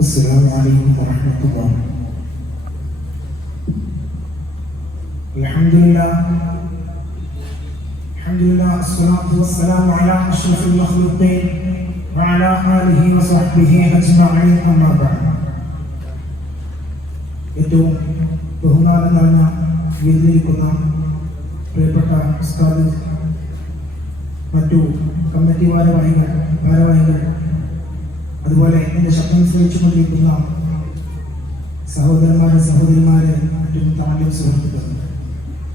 السلام عليكم ورحمة الله. الحمد لله الصلاة والسلام على أشرف المخلوقين وعلى آله وصحبه أجمعين أما بعد. ഏറ്റവും ബഹുമാനം നിറഞ്ഞ വേദിയിലിരിക്കുന്ന പ്രിയപ്പെട്ട ഉസ്താദ്, മറ്റു കമ്മിറ്റി ഭാരവാഹികൾ, അതുപോലെ എൻ്റെ ശബ്ദം ശ്രമിച്ചുകൊണ്ടിരിക്കുന്ന സഹോദരിമാരെ മറ്റും താങ്കൾ സുഹൃത്തുക്കൾ,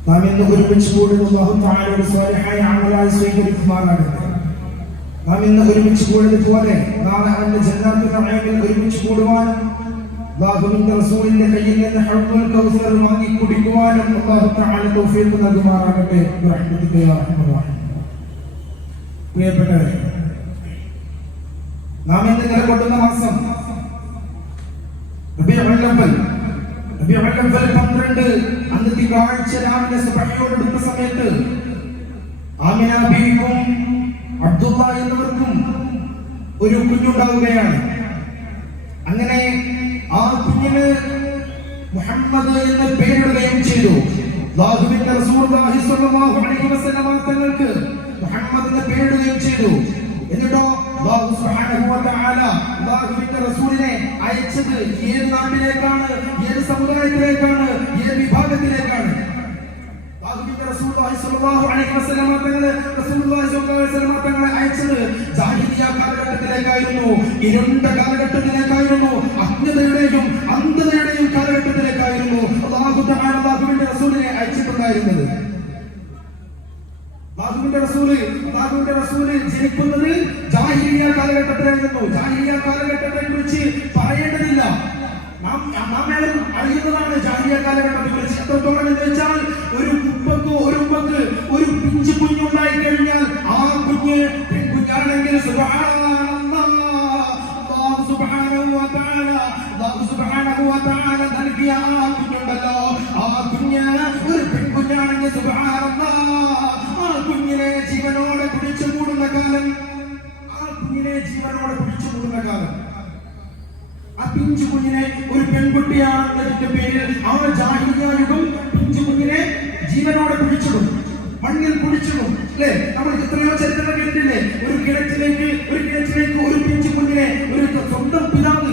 നാം ഇന്ന് ഒരുമിച്ച് കൂടുന്ന അല്ലാഹു തആലയുടെ സ്വാലിഹായ അമലായി സ്വീകരിക്കുമാറാകട്ടെ. നാം ഇന്ന് ഒരുമിച്ച് കൂടിയതുപോലെ നാളെ അവന്റെ ജന്നാത്തുൽ നഈമിൽ ഒരുമിച്ച് കൂടുവാനും അല്ലാഹുവിന്റെ റസൂലിന്റെ കയ്യിൽ നിന്ന് ഹൗദുൽ കൗസർ വാങ്ങി കുടിക്കുവാനും അല്ലാഹു തആല തൗഫീഖ് നൽകുമാറാകട്ടെ. റഹ്മത്തുക യാ അർഹമർ റഹീം. പ്രിയപ്പെട്ടവരെ, നാം ഇന്ന് നിലകൊള്ളുന്ന മാസം റബീഉൽ അവ്വൽ 12 അന്ന് തിങ്കളാഴ്ച രാവിലെ സുബ്ഹിയോടടുത്ത സമയത്ത് ആമിന ബീവിക്കും അബ്ദുള്ള എന്നവർക്കും ഒരു കുഞ്ഞുണ്ടാവുകയാണ്. അങ്ങനെ ആ കുഞ്ഞിന് മുഹമ്മദ് എന്ന് പേരിടുകയും ചെയ്തു. അല്ലാഹുവിന്റെ റസൂലുള്ളാഹി സ്വല്ലല്ലാഹു അലൈഹി വസല്ലം തങ്ങൾക്ക് മുഹമ്മദ് എന്ന് പേരിടുകയും ചെയ്തു. എന്നിട്ടോ അല്ലാഹു സുബ്ഹാനഹു വ തആല അല്ലാഹുവിന്റെ റസൂലിനെ അയച്ചത് ഏത് നാട്ടിലേക്കാണ്, ഏത് സമുദായത്തിലേക്കാണ്, ഏത് വിഭാഗത്തിലേക്കാണ്? അല്ലാഹുവിന്റെ റസൂലുള്ളാഹി സ്വല്ലല്ലാഹു അലൈഹി വസല്ലം തങ്ങളെ അയച്ചത് ജാഹിലിയ്യ കാലഘട്ടത്തിലേക്കായിരുന്നു, ഇരുണ്ട കാലഘട്ടത്തിലേക്കായിരുന്നു, അജ്ഞതയുടെയും അന്ധതയുടെയും കാലഘട്ടത്തിലേക്കായിരുന്നു അല്ലാഹു തആല അല്ലാഹുവിന്റെ റസൂലിനെ അയച്ചിട്ടുണ്ടായിരുന്നത്. അല്ലാഹുവിന്റെ റസൂല് ജനിക്കുന്നത് ജാഹിലിയ്യ കാലഘട്ടത്തിലായിരുന്നു. ജാഹിലിയ്യ കാലഘട്ടത്തെ കുറിച്ച് പറയേണ്ടതില്ല, നാം അറിയുന്നതാണ്. ജാഹിലിയ്യ കാലഘട്ടത്തെ കുറിച്ച് എത്രത്തോളം എന്ന് വെച്ചാൽ, ഒരു ഉപ്പക്ക് ഒരു പിഞ്ചു കുഞ്ഞുണ്ടായി കഴിഞ്ഞാൽ ആ കുഞ്ഞ് പെൺകുഞ്ഞാണെങ്കിൽ അല്ലാഹു സുബ്ഹാനഹു വ തആല നൽകിയ ആ കുഞ്ഞുണ്ടല്ലോ, ആ കുഞ്ഞ് ഒരു പെൺകുഞ്ഞാണെങ്കിൽ സുബ്ഹാനല്ലാഹ്, ആ കുഞ്ഞിനെ ജീവനോടെ പിടിച്ചു മൂടുന്ന കാലം, ആ പിഞ്ചു കുഞ്ഞിനെ ഒരു പെൺകുട്ടിയാണെന്നതിന്റെ പേരിൽ ആ ജാഹിലിയ്യ യുഗം പിഞ്ചു കുഞ്ഞിനെ ജീവനോടെ പിടിച്ചിടും, മണ്ണിൽ പിടിച്ചിടും. അല്ലെ, നമ്മൾ എത്രയോ ചരിത്രം കേട്ടിട്ടില്ലേ? ഒരു കിണറ്റിലേക്ക് ഒരു പിഞ്ചു കുഞ്ഞിനെ, ഒരു സ്വന്തം പിതാവ്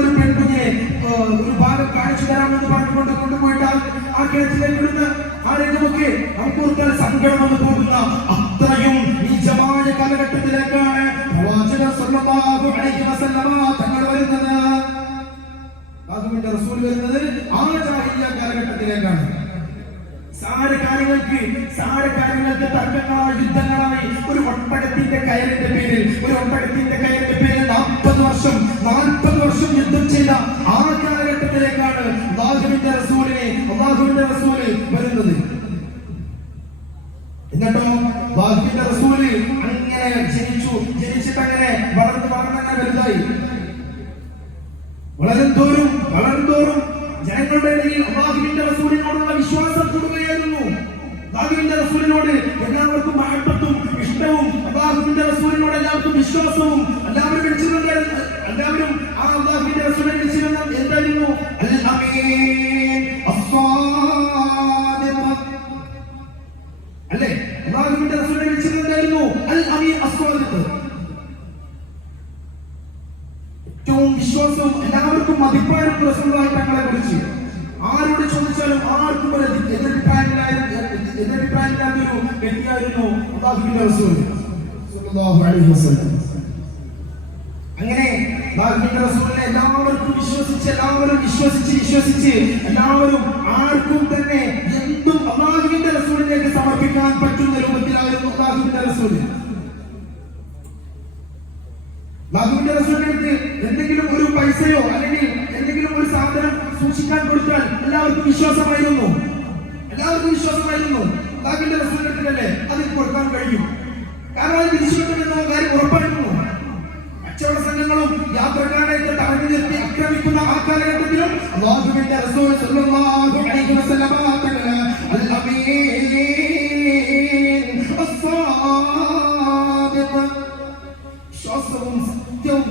ഒരു പെൺകുഞ്ഞിനെ ഒരു ഭാഗം കാണിച്ചു തരാമെന്ന് പറഞ്ഞുകൊണ്ട് കൊണ്ടുപോയിട്ടാൽ ആ കിണറ്റിലേക്ക് ഇടുന്ന ആ രംഗമൊക്കെ നമുക്ക് ഓർത്താൽ സങ്കടം വന്നു പോകുന്ന അത്രയും നീചമായ കാലഘട്ടത്തിലേക്കാണ് പ്രവാചകൻ സ്വല്ലല്ലാഹു അലൈഹി വസല്ലമ തങ്ങൾ വരുന്നത്. അല്ലാഹുവിന്റെ റസൂൽ വരുന്നത് ആ ജാഹിലിയ്യ കാലഘട്ടത്തിലേക്കാണ്. സാര കാര്യങ്ങൾക്ക് തർക്കങ്ങളായി, യുദ്ധങ്ങളായി, ഒരു ഒട്ടകത്തിന്റെ കയറിന്റെ പേരിൽ 40 വർഷം യുദ്ധം ചെയ്ത ആ കാലഘട്ടത്തിലേക്കാണ് അല്ലാഹുവിന്റെ റസൂല് വരുന്നത്. എന്നിട്ടോ അല്ലാഹുവിന്റെ റസൂല് അങ്ങനെ ജനിച്ചിട്ട് അങ്ങനെ വളർന്നങ്ങനെ വലുതായി. വളരും തോറും ജനങ്ങളുടെ ഇടയിൽ അല്ലാഹുവിന്റെ റസൂലിനോടുള്ള വിശ്വാസം കൂടുകയായിരുന്നു. അല്ലാഹുവിന്റെ റസൂലിനോട് എല്ലാവർക്കും മഹബത്തും ഇഷ്ടവും, അല്ലാഹുവിന്റെ റസൂലിനോട് എല്ലാവർക്കും വിശ്വാസവും, എല്ലാവരും ആ അല്ലാഹുവിന്റെ റസൂലിനെ വിളിച്ചിരുന്നത് എന്തായിരുന്നു? അൽ അമീൻ അസ്സാദിഖ്. അല്ലേ, അല്ലാഹുവിന്റെ റസൂലിനെ വിളിച്ചിരുന്നത് എന്തായിരുന്നു? അൽ അമീൻ അസ്സാദിഖ്. ഏറ്റവും വിശ്വാസവും എല്ലാവർക്കും മതിപ്പായിരുന്നു റസൂലുള്ളാഹി തങ്ങളെ കുറിച്ച്. ആരോട് ചോദിച്ചാലും ആർക്കും ഒരു എതിരഭിപ്രായമില്ലാത്തൊരു വ്യക്തിയായിരുന്നു അല്ലാഹുവിന്റെ റസൂൽ സ്വല്ലല്ലാഹു അലൈഹി വസല്ലം. അങ്ങനെ അല്ലാഹുവിന്റെ റസൂലിനെ എല്ലാവർക്കും വിശ്വസിച്ച് എല്ലാവരും ആർക്കും തന്നെ എന്തും അല്ലാഹുവിന്റെ റസൂലിലേക്ക് സമർപ്പിക്കാൻ പറ്റുന്ന രൂപത്തിലായിരുന്നു അല്ലാഹുവിന്റെ റസൂൽ. അല്ലാഹുവിന്റെ റസൂലിനെ എന്തെങ്കിലും ഒരു പൈസയോ അല്ലെങ്കിൽ എന്തെങ്കിലും ഒരു സാധനം സൂക്ഷിക്കാൻ കൊടുത്താൽ എല്ലാവർക്കും വിശ്വാസമായിരുന്നു. അല്ലാഹുവിന്റെ റസൂലിനല്ലേ അതിൽ കൊടുക്കാൻ കഴിയും, കാരണം അത് തിരിച്ചു കിട്ടുമെന്ന കാര്യം ഉറപ്പായിരുന്നു. കച്ചവട സംഘങ്ങളും യാത്രക്കാരെയൊക്കെ തടഞ്ഞു നിർത്തി ആക്രമിക്കുന്ന ആ കാലഘട്ടത്തിലും അല്ലാഹുവിന്റെ റസൂൽ സ്വല്ലല്ലാഹു അലൈഹി വസല്ലം അൽ അമീൻ അസ്സാദിഖ്, വിശ്വാസവും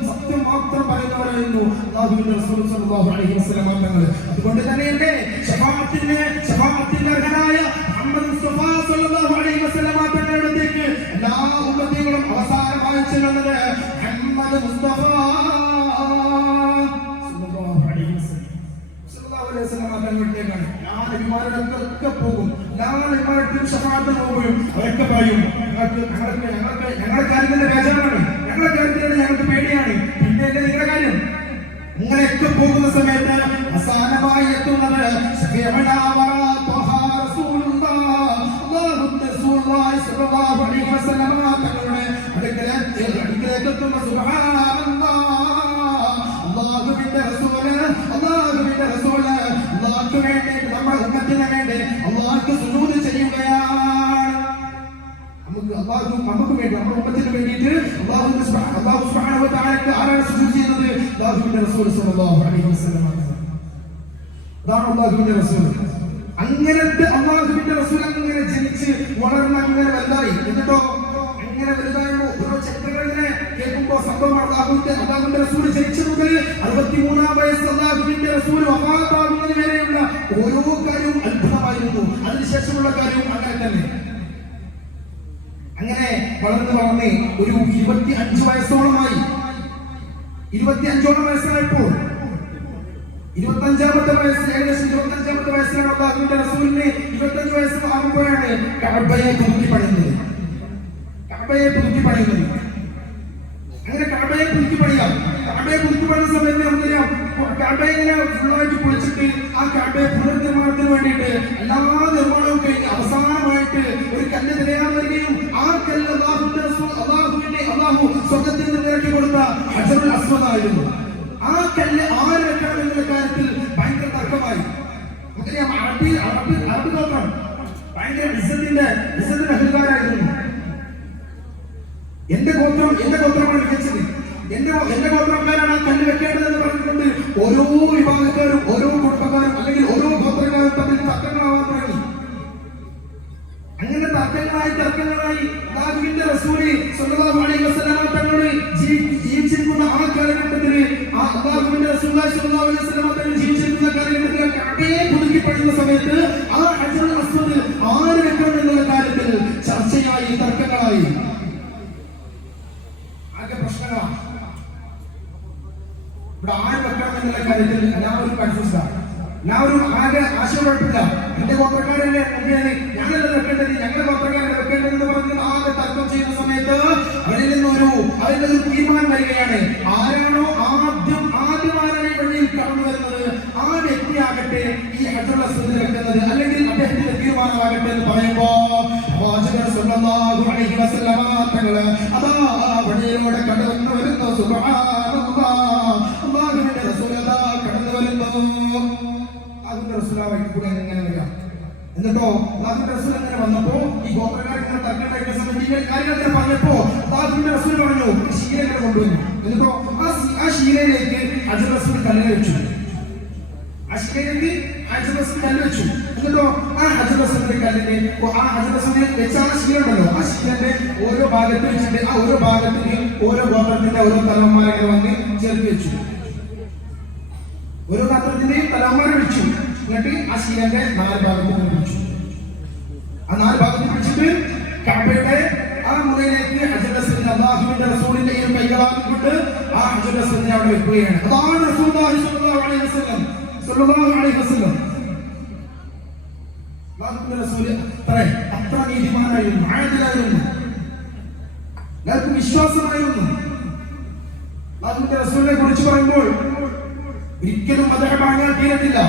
സത്യം മാത്രം പറയുന്നവരായിരുന്നു അല്ലാഹുവിന്റെ റസൂൽ സ്വല്ലല്ലാഹു അലൈഹി വസല്ലം തങ്ങൾ. അതുകൊണ്ട് തന്നെയല്ലേ ശഫാഅത്തിന്റെ അർഹനായ മുഹമ്മദ് മുസ്തഫ സ്വല്ലല്ലാഹു അലൈഹി വസല്ലം തങ്ങളുടെ അടുത്തേക്ക് എല്ലാ ഉമ്മത്തികളും അവസാനമായി ചെല്ലുന്നത് മുഹമ്മദ് മുസ്തഫ സ്വല്ലല്ലാഹു അലൈഹി വസല്ലം തങ്ങളിലേക്കാണ്. എല്ലാ നബിമാരുടെ പോകും, എല്ലാ നബിമാരുടെ ശഫാഅത്ത് നോക്കുകയും അവരൊക്കെ പറയും ഞങ്ങളുടെ കാര്യത്തിന്റെ ബേജാറാണ്, ഞങ്ങളുടെ കാര്യത്തിലാണ് ഞങ്ങൾക്ക് പേടിയാണ്, പിന്നെ നിങ്ങളുടെ കാര്യം. ഇങ്ങനെയൊക്കെ പോകുന്ന സമയത്ത് അവസാനമായി എത്തുന്നത് നമ്മുടെ ഉമ്മത്തിന് വേണ്ടി അള്ളാഹുക്ക് സുജൂദ് ചെയ്യുകയാണ്. നമുക്ക് വേണ്ടി നമ്മുടെ ഉമ്മത്തിന് വേണ്ടിയിട്ട് അല്ലാഹു സുബ്ഹാനഹു വ തആലക്ക് ആരാണ് സുജൂദ് ചെയ്യുന്നത്? അല്ലാഹുവിന്റെ റസൂൽ സ്വല്ലല്ലാഹു അലൈഹി വസല്ലം. അതാണ് അല്ലാഹുവിന്റെ റസൂൽ. അങ്ങനത്തെ അല്ലാഹുവിന്റെ റസൂൽ അങ്ങനെ ജനിച്ച് വളർന്ന് അങ്ങനെ വലുതായി. എന്നിട്ടോ അങ്ങനെ വലുതായിരുന്നു. ഓരോ ചരിത്രങ്ങളിങ്ങനെ കേൾക്കുമ്പോൾ സംഭവം അല്ലാഹുവിന്റെ റസൂൽ ജനിച്ചു മുതൽ 63-ാം വയസ്സ് അല്ലാഹുവിന്റെ റസൂൽ വഫാത്താകുന്നത് വരെയുള്ള ഓരോ കാര്യവും അത്ഭുതമായിരുന്നു. അതിനുശേഷമുള്ള കാര്യവും അങ്ങനെ തന്നെ. അങ്ങനെ വളർന്ന് ഒരു 25 വയസ്സോളമായി. 25ഓളം വയസ്സായപ്പോൾ 25ാമത്തെ വയസ്സിൽ ഏകദേശം 25ാമത്തെ വയസ്സിലാണ് അല്ലാഹുവിന്റെ റസൂലിന് 25 വയസ്സ് ആകുമ്പോഴാണ് കഅബയെ പുതുക്കി പണിയുന്നത്. അങ്ങനെ കഅബയെ പുതുക്കി പണിയുന്ന സമയത്ത് നമുക്കറിയാം കഅബയെ ഇങ്ങനെ ഫുള്ളായിട്ട് പൊളിച്ചിട്ട് ആ കഅബയെ പുനർനിർമ്മാണത്തിന് വേണ്ടിയിട്ട് എല്ലാ നിർമ്മാണവും കഴിഞ്ഞ് അവസാനമായിട്ട് ഒരു കല്ല് തിരയാൻ വരികയും ആ കല്ല് അല്ലാഹു സ്വർഗ്ഗത്തിൽ നിന്ന് ഇറക്കി കൊടുത്ത ഹജറുൽ അസ്വദ് ആയിരുന്നു. ആ കല്ല് ആര് വെക്കണം എന്നുള്ള കാര്യത്തിൽ ഭയങ്കര തർക്കമായി. നമുക്കറിയാം അറബ് ഗോത്രം ഭയങ്കര ഇസ്സത്തിന്റെ അഹങ്കാരായിരുന്നു. എന്റെ ഗോത്രമാണ് വിളിച്ചത്, എന്റെ ഗോത്രക്കാരാണ് ആ കല്ല് വെക്കേണ്ടതെന്ന് പറഞ്ഞുകൊണ്ട് ഓരോ വിഭാഗക്കാരും ഓരോ കുടുംബക്കാരും അല്ലെങ്കിൽ ഓരോ ഗോത്രക്കാരും തമ്മിൽ തർക്കങ്ങളാവാൻ തുടങ്ങി. അങ്ങനെ തർക്കങ്ങളായി അല്ലാഹുവിന്റെ റസൂൽ സ്വല്ലല്ലാഹു അലൈഹി വസല്ലം തങ്ങൾ ജീവിച്ചിരിക്കുന്ന ആ കാലഘട്ടത്തിൽ അല്ലാഹുവിന്റെ റസൂൽ സ്വല്ലല്ലാഹു അലൈഹി വസല്ലം തങ്ങൾ ജീവിച്ചിരിക്കുന്ന കാലഘട്ടത്തിൽ കഅബയെ പുതുക്കി പണിയുന്ന സമയത്ത് ആ ഹജറുൽ അസ്വദ് ആര് വെക്കണം എന്നുള്ള കാര്യത്തിൽ ചർച്ചയായി, തർക്കങ്ങളായി, ആകെ പ്രശ്നങ്ങളാണ്. ഇവിടെ ആര് വെക്കണം എന്നുള്ള കാര്യത്തിൽ എല്ലാവരും കൺഫ്യൂസ്ഡാണ്. എല്ലാവരും ആകെ ആശയക്കുഴപ്പമില്ല. എന്റെ ഗോത്രക്കാരനെ ഞാനല്ല വെക്കേണ്ടത്, ഞങ്ങളുടെ ഗോത്രക്കാരനെ വെക്കേണ്ടതെന്ന് പറഞ്ഞ് ആകെ തർക്കം ചെയ്യുന്ന സമയത്ത് അവരിൽ നിന്നൊരു തീരുമാനം വരികയാണ്. ആരാണോ ആദ്യമാരായി വഴിയിൽ കടന്നു വരുന്നത് ആ വ്യക്തിയാകട്ടെ ഈ ഹജറുൽ അസ്വദിൽ വെക്കുന്നത്, അല്ലെങ്കിൽ അദ്ദേഹത്തിന്റെ തീരുമാനമാകട്ടെ എന്ന് പറയുമ്പോ സ്വല്ലല്ലാഹു അലൈഹി വസല്ലം തങ്ങള് അതാ വഴിയിലൂടെ കടന്നു വരുന്നു. സുബ്ഹാനല്ലാഹ്, അല്ലാഹുവിന്റെ റസൂൽ അതാ കടന്നു വരുന്നു. അതിന്റെ റസൂലായി കൂടെ എങ്ങനെ വരാം. എന്നിട്ടോ അല്ലാഹുവിന്റെ റസൂൽ അങ്ങനെ വന്നപ്പോ ഈ ഗോത്രക്കാർ ഇങ്ങനെ തർക്കണ്ടായിരുന്ന സമയത്ത് കാര്യങ്ങൾ പറഞ്ഞപ്പോ അല്ലാഹുവിന്റെ റസൂൽ പറഞ്ഞു ശീലങ്ങൾ കൊണ്ടുവന്നു. എന്നിട്ടോ ആ ശീലയിലേക്ക് ഹജറുൽ അസ്വദ് കല്ല് വെച്ചു. എന്നിട്ടോ ആ ഹജറുൽ അസ്വദിന്റെ കല്ലിനെ ആ ഹജറുൽ അസ്വദിൽ വെച്ച ആ ശീല ഉണ്ടല്ലോ, ആ ശീലന്റെ ഓരോ ഭാഗത്ത് വെച്ചിട്ട് ആ ഓരോ ഭാഗത്തിന് ഓരോ ഗോത്രത്തിന്റെ ഓരോ തലവന്മാരെ വന്ന് ചേർത്ത് വെച്ചു. ഓരോ ഗോത്രത്തിന്റെയും തലവന്മാരെ വിളിച്ചു. എന്നിട്ട് ആ ശീലന്റെ 4 ഭാഗത്ത് പിടിച്ചു. ആ 4 ഭാഗത്ത് പിടിച്ചിട്ട് കഅബയുടെ ആ മുറിയിലേക്ക് ഹജറുൽ അസ്വദിനെ അല്ലാഹുവിന്റെ റസൂലിന്റെ ഈ കൈകളാക്കിക്കൊണ്ട് ആ ഹജറുൽ അസ്വദിനെ അവിടെ വെക്കുകയാണ്. അതാണ് റസൂലുള്ളാഹി സ്വല്ലല്ലാഹു അലൈഹി വസല്ലം. അല്ലാഹുവിന്റെ റസൂൽ അത്ര നീതിമാനായിരുന്നു, ആദിലായിരുന്നു, എല്ലാവർക്കും വിശ്വാസമായിരുന്നു. അല്ലാഹുവിന്റെ റസൂലിനെ കുറിച്ച് പറയുമ്പോൾ ഒരിക്കലും അദ്ദേഹം വാങ്ങാൻ തീരത്തില്ല.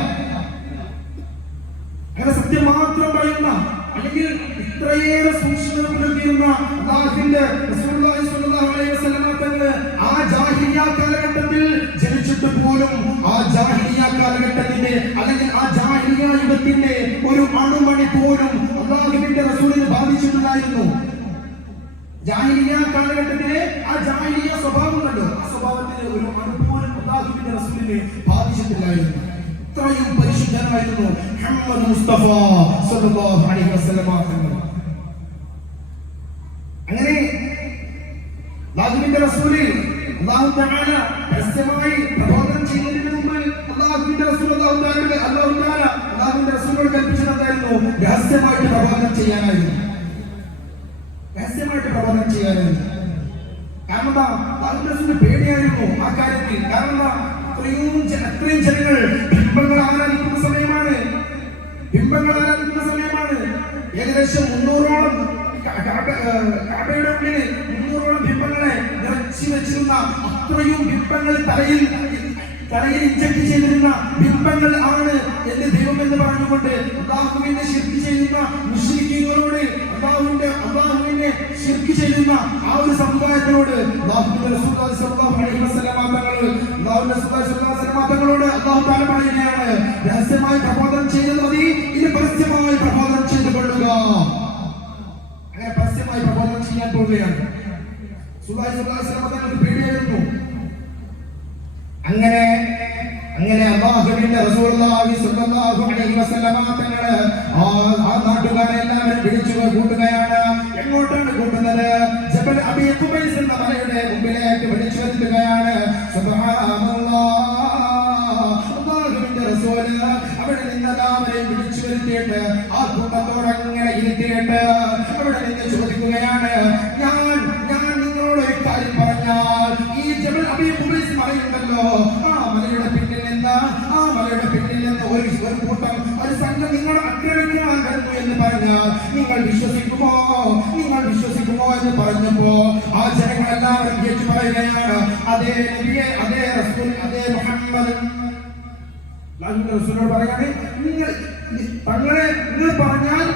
അങ്ങനെ സത്യം മാത്രം പറയുന്ന, അല്ലെങ്കിൽ ഇത്രയേറെ സൂക്ഷ്മത പുലർത്തിയിരുന്ന അല്ലാഹുവിന്റെ റസൂലുള്ളാഹി സ്വല്ലല്ലാഹു അലൈഹി വസല്ലം തങ്ങൾ ആ ജാഹിലിയ്യ കാലഘട്ടത്തിൽ ജനിച്ചിട്ട് പോലും ആ ജാഹിലിയ്യ കാലഘട്ടത്തിന്റെ അല്ലെങ്കിൽ ആ ജാഹിലിയ്യ യുഗത്തിന്റെ ഒരു അണുമണി പോലും അല്ലാഹുവിന്റെ റസൂലിനെ ബാധിച്ചിട്ടുണ്ടായിരുന്നു. ജാഹിലിയ്യ കാലഘട്ടത്തിലെ ആ ജാഹിലിയ്യ സ്വഭാവം ഉണ്ടല്ലോ, ആ സ്വഭാവത്തിന് ഒരു അണു പോലും അല്ലാഹുവിന്റെ റസൂലിനെ ബാധിച്ചിട്ടില്ലായിരുന്നു. ഇത്രയും പരിശുദ്ധനായിരുന്നു മുഹമ്മദ് മുസ്തഫ സ്വല്ലല്ലാഹു അലൈഹി വസല്ലം തങ്ങൾ. അങ്ങനെ അല്ലാഹുവിന്റെ റസൂൽ അല്ലാഹു തആല പരസ്യമായി പ്രബോധനം ചെയ്യുന്ന ചെയ്യാനായിരുന്നു, രഹസ്യമായിട്ട് പ്രബോധനം ചെയ്യാനായിരുന്നു. കാരണം എന്താ? അല്ലാഹുവിന്റെ റസൂലിന് പേടിയായിരുന്നു ആ കാര്യത്തിൽ. കാരണം എന്താ? അത്രയും ജനങ്ങൾ ബിംബങ്ങൾ ആരാധിക്കുന്ന സമയമാണ്. ഏകദേശം 300ഓളം കഅബയുടെ ഉള്ളിൽ 300ഓളം ബിംബങ്ങളെ നിറച്ചു വെച്ചിരുന്ന, അത്രയും ബിംബങ്ങൾ തലയിൽ ഇഞ്ചക്ട് ചെയ്തിരുന്ന ബിംബങ്ങൾ ആണ് എന്റെ ദൈവം എന്ന് പറഞ്ഞുകൊണ്ട് അല്ലാഹുവിനെ ശിർക്ക് ചെയ്യുന്ന മുശ്രിക്കീങ്ങളോട്, അല്ലാഹുവിനെ ശിർക്ക് ചെയ്യുന്ന ആ ഒരു സമുദായത്തിനോട് അല്ലാഹുവിന്റെ റസൂൽ സല്ലല്ലാഹു അലൈഹി വസല്ലം തങ്ങളോട് അല്ലാഹു തആല പറയുകയാണ്, രഹസ്യമായി പ്രബോധനം ചെയ്യുന്നത് മതി, ഇനി പരസ്യമായി പ്രബോധനം ചെയ്തു കൊള്ളുക. അങ്ങനെ പരസ്യമായി പ്രബോധനം ചെയ്യാൻ പോവുകയാണ്. റസൂലുള്ളാഹി സ്വല്ലല്ലാഹു അലൈഹി വസല്ലം തങ്ങൾക്ക് പേടിയായിരുന്നു. അങ്ങനെ അല്ലാഹുവിന്റെ റസൂലുള്ളാഹി സ്വല്ലല്ലാഹു അലൈഹി വസല്ലം തങ്ങളെ ആ നാട്ടുകാരെ എല്ലാവരും വിളിച്ചു കൂട്ടുകയാണ്. എങ്ങോട്ടാണ് കൂട്ടുന്നത്? ജബൽ അബീ ഖുബൈസ് എന്ന മലയുടെ മുമ്പിലേക്ക് വിളിച്ചു വരുത്തുകയാണ്. സുബ്ഹാനല്ലാഹ്, അല്ലാഹുവിന്റെ റസൂല് അവിടെ നിന്നതാവരെ വിളിച്ചു വരുത്തിയിട്ട് ആ കൂട്ടത്തോട് അങ്ങനെ ഇരുത്തിയിട്ട് അവിടെ നിന്ന് ചോദിക്കുകയാണ്, ഞാൻ നിങ്ങളോട് ഒരു കാര്യം പറഞ്ഞാൽ ഈ ജബൽ അബീ ഖുബൈസ് മലയുണ്ടല്ലോ, ആ മലയുടെ പിന്നിൽ നിന്ന് ഒരു സംഘം നിങ്ങളെ ആക്രമിക്കാൻ വരുന്നു എന്ന് പറഞ്ഞാൽ നിങ്ങൾ വിശ്വസിക്കുമോ എന്ന് പറഞ്ഞപ്പോ ആ ജനങ്ങളെല്ലാവരും കേട്ടു പറയുകയാണ്, അതേ നബിയെ, അതേ റസൂൽ, അതേ മുഹമ്മദ്. റസൂലിനോട് പറയാണ്, നിങ്ങൾ പറഞ്ഞാൽ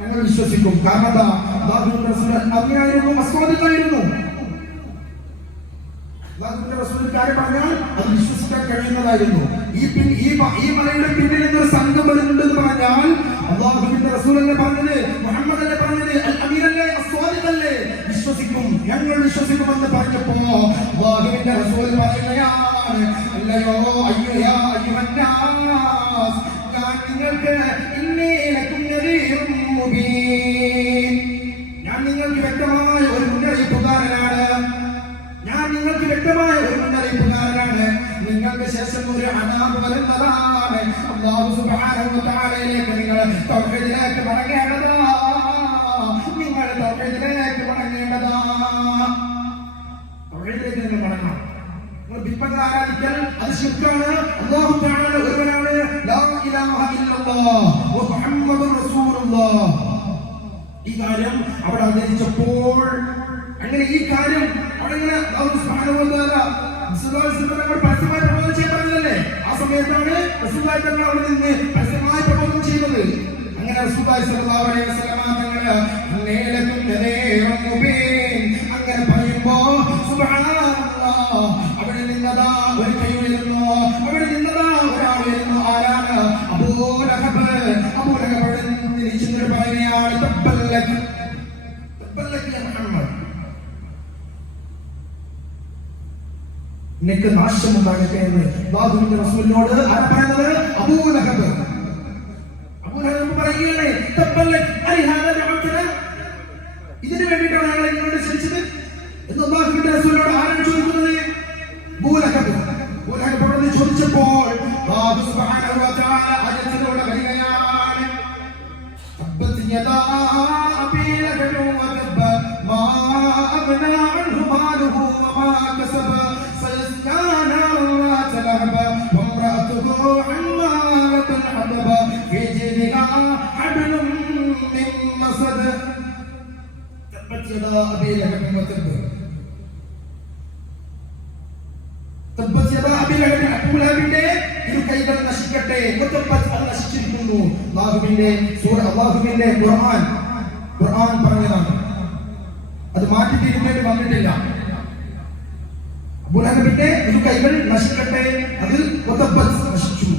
ഞങ്ങൾ വിശ്വസിക്കും. കാരണം എന്താ? അല്ലാഹുവിന്റെ റസൂൽ അറിയായിരുന്നു, അസ്വാദിക്കായിരുന്നു. അല്ലാഹുവിന്റെ റസൂൽ കാര്യം പറഞ്ഞാൽ അത് വിശ്വസിക്കാൻ കഴിയുന്നതായിരുന്നു. ഈ മലയുടെ പിന്നിൽ നിന്നൊരു സംഘം വരുന്നുണ്ടെന്ന് പറഞ്ഞാൽ അല്ലാഹുവിന്റെ റസൂൽ അല്ലേ പറഞ്ഞത്, മുഹമ്മദ് അല്ലേ പറഞ്ഞത്, അൽ അമീൻ അല്ലേ, അസ്വാദിഖല്ലേ, വിശ്വസിക്കും, ഞങ്ങൾ വിശ്വസിക്കുമെന്ന് പറഞ്ഞപ്പോ അല്ലാഹുവിന്റെ റസൂൽ പറയുകയാണ്, അല്ലയോ അയ്യുഹാ അയ്യുഹന്നാസ്, ഞാൻ നിങ്ങൾക്ക് ഇന്നീ ലക്കും നദീറും മുബീൻ, ഞാൻ നിങ്ങൾക്ക് വ്യക്തമായ ഒരു മുന്നറിയിപ്പുകാരനാണ്. നിങ്ങൾക്ക് ശേഷം ഒരു അനാബ് വരുന്നതാണ്. അല്ലാഹു സുബ്ഹാനഹു വ തആലയിലേക്ക് നിങ്ങൾ തൗഹീദിലേക്ക് മടങ്ങേണ്ടതാ. തൗഹീദിലേക്ക് നിങ്ങൾ മടങ്ങണം. ബിംബങ്ങൾ ആരാധിക്കൽ അത് ശിർക്കാണ്. അല്ലാഹു തആല ഒരുവനാണ്. ലാ ഇലാഹ ഇല്ലല്ലാഹ് വ മുഹമ്മദുർ റസൂലുള്ളാഹ്. ഈ കാര്യം അവിടെ അവതരിച്ചപ്പോൾ, അങ്ങനെ ഈ കാര്യം അവിടെ ഇങ്ങനെ അല്ലാഹു സുബ്ഹാനഹു വ തആല പരസ്യമായി പ്രബോധനം ചെയ്യാൻ പറഞ്ഞതല്ലേ, ആ സമയത്താണ് റസൂലുള്ളാഹി തങ്ങൾ അവിടെ നിന്ന് പരസ്യമായി പ്രബോധനം ചെയ്യുന്നത്. അങ്ങനെ റസൂലുള്ളാഹി സ്വല്ലല്ലാഹു അലൈഹി വസല്ലം തങ്ങൾ അങ്ങനെ പറയുമ്പോ സുബ്ഹാനല്ലാഹ്, അവിടെ നിന്നതാ ഒരു കൈ ഉയരുന്നു, അവിടെ നിന്നതാ ഒരാൾ ഉയരുന്നു. ആരാണ്? അബൂലഹബ്. അബൂലഹബ് അവിടെ നിന്ന് തിരിച്ചു പറയുകയാണ്, തബ്ബല്ലക് യാ മുഹമ്മദ്, നിനക്ക് നാശമുണ്ടാകട്ടെ എന്ന് അല്ലാഹുവിന്റെ റസൂലിനോട് ആരാ പറയുന്നത്? അബൂലഹബ്. അബൂലഹബ് പറയുകയാണ്, തബ്ബല്ലക് അലിഹാദ ദഅവതന, ഇതിനു വേണ്ടിയിട്ടാണ് ഞങ്ങൾ നിങ്ങളോട് ക്ഷണിച്ചത് എന്ന് അല്ലാഹുവിന്റെ റസൂലിനോട് ആരാണ് ചോദിക്കുന്നത്? അബൂലഹബ്. അബൂലഹബ് അവിടെ ചോദിച്ചപ്പോൾ അല്ലാഹു സുബ്ഹാനഹു വ തആല ആയത്തിലൂടെ പറയുകയാണ്, തബ്ബത് യദാ അബീ ലഹബ് വ തബ്ബ മാ അഗ്നാ അൻഹു മാലുഹു വമാ കസബ സയസ്ലാ നാറൻ ذات لهب وامرأته حمالة الحطب في جيدها حبل من مسد تبت يدا أبي لهب وتب. തബ്ബത് യദാ അബീ ലഹബ്, അബൂ ലഹബിന്റെ ഇരു കൈകൾ നശിക്കട്ടെ. തബ്ബത്, അത് നശിച്ചിരിക്കുന്നു. അല്ലാഹുവിന്റെ ഖുർആൻ പറഞ്ഞതാണ്, അത് മാറ്റി തിരിഞ്ഞേണ്ടി വന്നിട്ടില്ല. അബൂ ലഹബിന്റെ ഇരു കൈകൾ നശിക്കട്ടെ, അത് നശിച്ചു.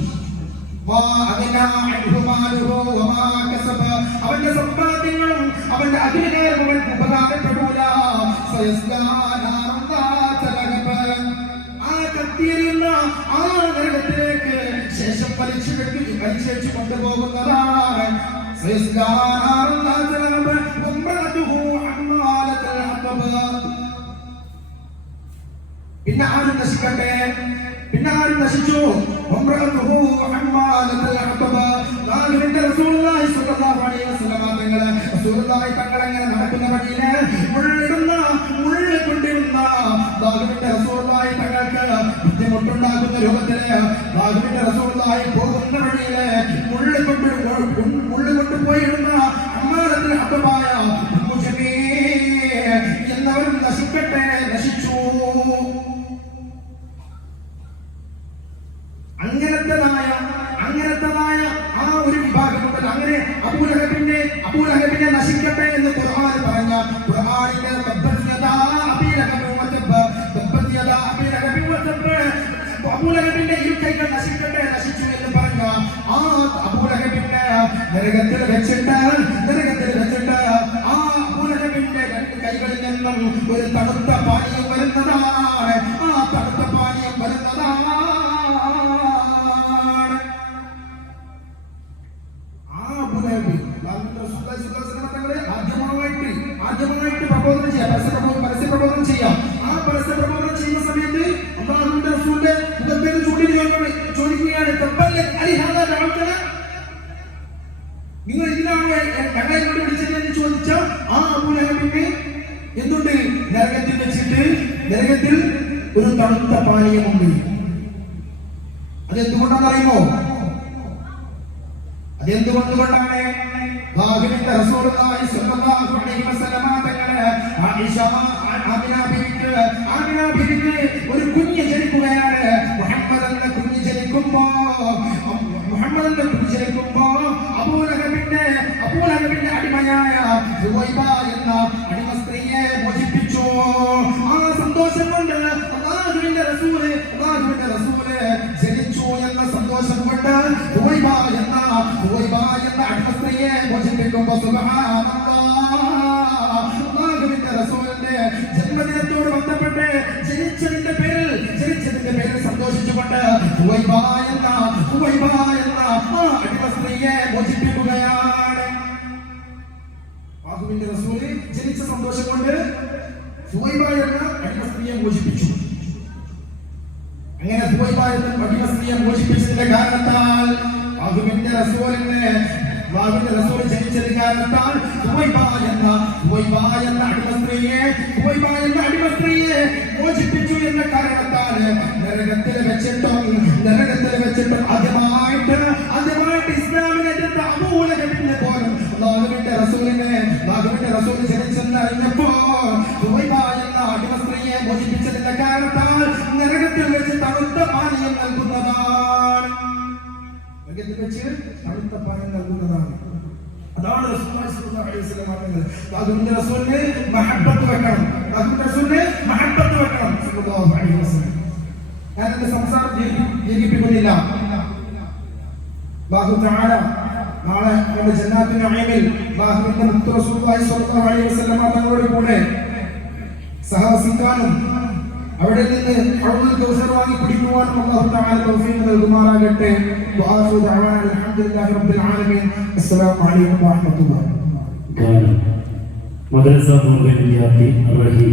അവന്റെ സമ്പാദ്യങ്ങളും അവന്റെ അധികാരവും അവർക്ക് ഉപകാരപ്പെടൂല. ആ കത്തിയെറിയുന്ന ആ നരകത്തിലേക്ക് ശേഷം വലിച്ചു കൊണ്ടുപോകുന്നതാണ്. പിന്നെ ആരും നശിക്കട്ടെ, പിന്നെ ആരും നശിച്ചു. റസൂലുള്ളാഹി സ്വല്ലല്ലാഹു അലൈഹി വസല്ലം തങ്ങളെ റസൂലുള്ളാഹി തങ്ങൾ അങ്ങനെ നടക്കുന്ന വഴിയില് മുള്ള് കൊണ്ടിരുന്ന അല്ലാഹുവിന്റെ റസൂലുള്ളാഹി തങ്ങൾക്ക് ബുദ്ധിമുട്ടുണ്ടാക്കുന്ന രൂപത്തില് അല്ലാഹുവിന്റെ റസൂലുള്ളാഹി പോകുന്ന വഴിയില് മുള്ള് കൊണ്ടുപോയിരുന്ന അമ്മാറത്തിൽ ഹബ്ബായ ഉമ്മു ജമീൽ എന്നവരും നശിച്ചു. അങ്ങനത്തതായ ആ ഒരു വിഭാഗമുണ്ടല്ലോ. അങ്ങനെ അബൂലഹബിനെ നശിക്കട്ടെ എന്ന് ഖുർആൻ പറഞ്ഞ ഖുർആനിലെ അബൂലഹബിന്റെ ഇരുകൈകൾ നശിച്ചു എന്ന് പറഞ്ഞ ആ അബൂലഹബിന്റെ നരകത്തിൽ വെച്ചിട്ട് ആ അബൂലഹബിന്റെ രണ്ട് കൈകളിൽ നിന്നും ഒരു തണുത്ത പാനീയം വരുന്നതാണ്. ആ തണുത്ത പാനീയം വരുന്നതാണ് ആദ്യമായിട്ട് പ്രബോധനം ചെയ്യാം, പരസ്യ പ്രബോധനം ചെയ്യാം. ആ പരസ്യ പ്രബോധനം ചെയ്യുന്ന സമയത്ത് അല്ലാഹുവിന്റെ റസൂലിന്റെ മുഖത്തേക്ക് ചോദിക്കുകയാണ്, നിങ്ങൾ ഇതിനാണോ കണ്ണായിലോട്ട് വിളിച്ചത് എന്ന് ചോദിച്ച ആ അബൂലഹബിനെ എന്തുണ്ട്? നരകത്തിൽ ഒരു തണുത്ത പാനീയമുണ്ട്. അതെന്തുകൊണ്ടാണെന്നറിയുമോ? അതെന്തുകൊണ്ടാണ്? അല്ലാഹുവിന്റെ റസൂലുള്ളാഹി സ്വല്ലല്ലാഹു അലൈഹി വസല്ലമ തങ്ങളെ ആമിന ബീവിക്ക് ഒരു കുഞ്ഞ് ജനിക്കുകയാണ്. മുഹമ്മദ് എന്ന കുഞ്ഞ് ജനിക്കുമ്പോ അബൂലഹബിന്റെ അടിമയായ സുവൈബ എന്ന അടിമ സ്ത്രീയെ മോചിപ്പിച്ചു. ആ സന്തോഷം കൊണ്ട് അല്ലാഹുവിന്റെ റസൂല് ജനിച്ചു എന്ന സന്തോഷം കൊണ്ട് സുവൈബ എന്ന അടിമ സ്ത്രീയെ മോചിപ്പിക്കുമ്പോ അല്ലാഹുവിന്റെ റസൂലിന്റെ ജന്മദിനത്തോട് ബന്ധപ്പെട്ട് ജനിച്ചതിന്റെ പേരിൽ സന്തോഷിച്ചുകൊണ്ട് സുവൈബ എന്ന അടിമ സ്ത്രീയെ മോചിപ്പിക്കുകയാണ്. അല്ലാഹുവിന്റെ റസൂല് ജനിച്ച സന്തോഷം കൊണ്ട് സുവൈബ എന്ന അടിമ സ്ത്രീയെ മോചിപ്പിച്ചു. അങ്ങനെ സുവൈബ എന്ന അടിമ സ്ത്രീയെ മോചിപ്പിച്ചതിന്റെ കാരണത്താൽ അല്ലാഹുവിന്റെ റസൂൽ ജനിച്ചത് കാരണത്താൽ സുവൈബ എന്ന അടിമ സ്ത്രീയെ മോചിപ്പിച്ചു എന്ന കാരണത്താൽ നരകത്തിൽ വെച്ചിട്ടും ആദ്യമായിട്ട് ഇസ്ലാമിനെ എതിർത്ത അബൂലഹബിനെ പോലും അല്ലാഹുവിന്റെ റസൂൽ ജനിച്ചെന്ന് അറിഞ്ഞപ്പോ സുവൈബ എന്ന അടിമ സ്ത്രീയെ മോചിപ്പിച്ചതിന്റെ കാരണത്താൽ നരകത്തിൽ വെച്ച് തണുത്ത പാനീയം നൽകുന്നതാണ്. അതാണ് റസൂലുള്ളാഹി സ്വല്ലല്ലാഹു അലൈഹി വസല്ലം പറഞ്ഞത്. അല്ലാഹുവിന്റെ റസൂലിനെ മഹബ്ബത്ത് വെക്കണം സ്വല്ലല്ലാഹു അലൈഹി വസല്ലം. ഞാൻ എന്റെ സംസാരം ദീർഘിപ്പിക്കുന്നില്ല. അല്ലാഹു തആല നാളെ നമ്മുടെ ജന്നാത്തുൽ നഈമിൽ അല്ലാഹുവിന്റെ മുത്ത് റസൂലുള്ളാഹി സ്വല്ലല്ലാഹു അലൈഹി വസല്ലം തങ്ങളുടെ കൂടെ സഹവസിക്കാനും അവിടെ നിന്ന് ഹൗദുൽ കൗസർ വാങ്ങി കുടിക്കുവാനും അല്ലാഹു തആല തൗഫീഖ് നൽകുമാറാകട്ടെ. വആഖിറു ദഅവാന അൽഹംദുലില്ലാഹി റബ്ബിൽ ആലമീൻ. അസ്സലാമു അലൈക്കും വറഹ്മത്തുള്ളാഹി. മദ്രസ വിദ്യാർത്ഥി റഹീം